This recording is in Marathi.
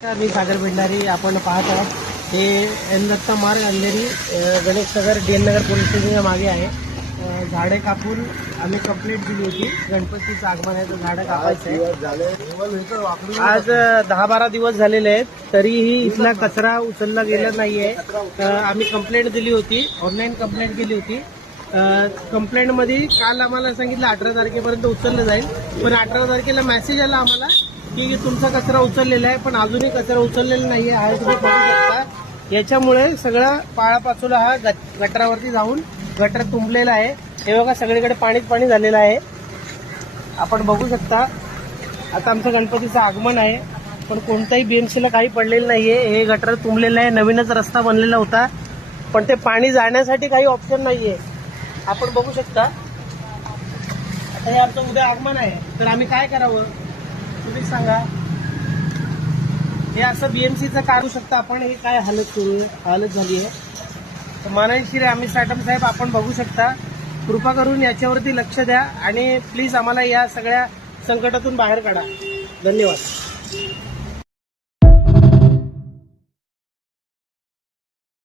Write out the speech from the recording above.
मी सागर भंडारी. आपण पाहत आहात हे एन दत्ता मार्ग अंधेरी गणेश नगर DN नगर पोलीस स्टेशनच्या मागे आहे. झाडे कापून आम्ही कंप्लेंट दिली होती. गणपतीचं आगमन आहे तर झाडं कापायचं आहे. आज 10-12 दिवस झालेले आहेत तरीही इथला कचरा उचलला गेला नाहीये. आम्ही कंप्लेंट दिली होती, ऑनलाईन कंप्लेंट केली होती. कंप्लेंटमध्ये काल आम्हाला सांगितलं 18 तारखेपर्यंत उचललं जाईल, पण 18 तारखेला मेसेज आला आम्हाला की तुमचा कचरा उचललेला आहे, पण अजूनही कचरा उचललेला नाहीये. आहे तुम्ही पाहू शकता. याच्यामुळे सगळा पाळापाचोला हा गटारावरती जाऊन गटर तुंबलेला आहे. हे बघा सगळीकडे पाणीच पाणी झालेलं आहे. आपण बघू शकता. आता आमचं गणपतीचं आगमन आहे पण कोणताही BMC ला काही पडलेलं नाहीये. हे गटर तुंबलेलं आहे. नवीनच रस्ता बनलेला होता पण ते पाणी जाण्यासाठी काही ऑप्शन नाहीये. आपण बघू शकता. आता हे आमचं उद्या आगमन आहे तर आम्ही काय करावं तुम्ही सांगा. हे असं BMCचं काढू शकता आपण. हे काय हालत झाली आहे. तर माननीय आम्ही साटम साहेब आपण बघू शकता. कृपा करून याच्यावरती लक्ष द्या आणि प्लीज आम्हाला या सगळ्या संकटातून बाहेर काढा. धन्यवाद.